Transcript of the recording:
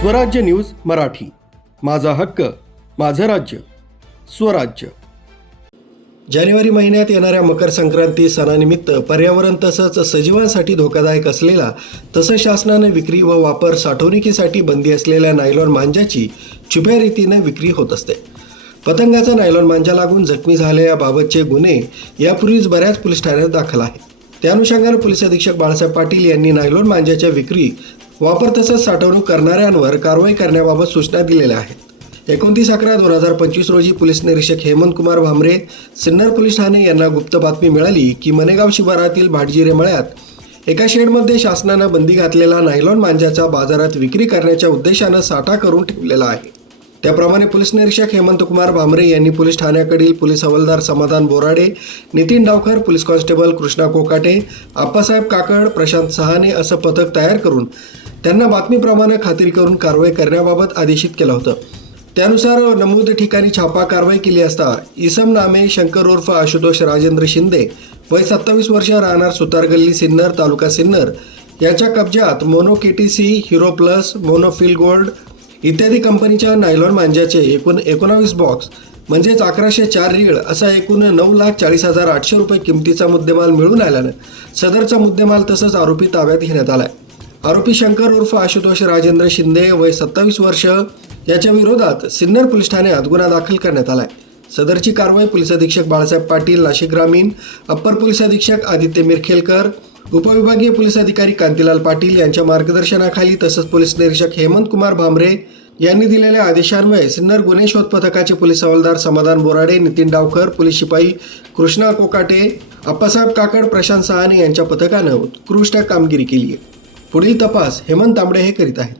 स्वराज्य न्यूज मराठी. माझा हक्क माझं राज्य स्वराज्य. जानेवारी महिन्यात येणाऱ्या मकर संक्रांती सणानिमित्त पर्यावरण तसंच सजीवांसाठी धोकादायक असलेला तसंच शासनानं विक्री व वापर साठवणुकीसाठी बंदी असलेल्या नायलॉन मांजाची छुप्या रीतीनं विक्री होत असते. पतंगाचा नायलॉन मांजा लागून जखमी झालेल्याबाबतचे गुन्हे यापूर्वीच बऱ्याच पोलीस ठाण्यात दाखल आहेत. त्या अनुषंगाने पोलीस अधीक्षक बाळासाहेब पाटील यांनी नायलॉन मांजाच्या विक्री वापर तसंच साठवणूक करणाऱ्यांवर कारवाई करण्याबाबत सूचना दिलेल्या आहेत. एकोणतीस अकरा दोन हजार पंचवीस रोजी पोलीस निरीक्षक हेमंत कुमार भामरे सिन्नर पोलीस ठाणे यांना गुप्त बातमी मिळाली की मनेगाव शिवारातील भाटजिरे मळ्यात एका शेडमध्ये शासनानं बंदी घातलेला नायलॉन मांजाचा बाजारात विक्री करण्याच्या उद्देशानं साठा करून ठेवलेला आहे. त्याप्रमाणे पोलीस निरीक्षक हेमंत कुमार भामरे यांनी पोलीस ठाण्याकडील पोलीस हवालदार समाधान बोराडे नितीन डावकर पोलीस कॉन्स्टेबल कृष्णा कोकाटे आप्पासाहेब काकड प्रशांत सहाने असं पथक तयार करून त्यांना बातमीप्रमाणे खात्री करून कारवाई करण्याबाबत आदेशित केलं होतं. त्यानुसार नमूद ठिकाणी छापा कारवाई केली असता इसम नामे शंकर उर्फ आशुतोष राजेंद्र शिंदे वय सत्तावीस वर्ष राहणार सुतारगल्ली सिन्नर तालुका सिन्नर. याच्या कब्जात Mono K T C Hero Plus Monofil Gold इत्यादी कंपनीच्या नायलॉन मांज्याचे एकूण एकोणावीस बॉक्स म्हणजेच अकराशे चार रीळ असा एकूण नऊ लाख चाळीस हजार आठशे रुपये किमतीचा मुद्देमाल मिळून आल्यानं सदरचा मुद्देमाल तसंच आरोपी ताब्यात घेण्यात आला आहे आरोपी शंकर उर्फ आशुतोष राजेंद्र शिंदे वय सत्तावीस वर्ष याच्या विरोधात सिन्नर पोलीस ठाण्यात गुन्हा दाखल करण्यात आलाय. सदरची कारवाई पोलीस अधीक्षक बाळासाहेब पाटील नाशिक ग्रामीण अप्पर पोलीस अधीक्षक आदित्य मिरखेलकर उपविभागीय पोलीस अधिकारी कांतीलाल पाटील यांच्या मार्गदर्शनाखाली तसंच पोलीस निरीक्षक हेमंत कुमार भामरे यांनी दिलेल्या आदेशान्वये सिन्नर गुन्हे शोध पथकाचे पोलीस हवालदार समाधान बोराडे नितीन डावकर पोलीस शिपाई कृष्णा कोकाटे अप्पासाहेब काकड प्रशांत सहाने यांच्या पथकानं उत्कृष्ट कामगिरी केली आहे. पुढील तपास हेमंत तांबडे हे करीत आहेत.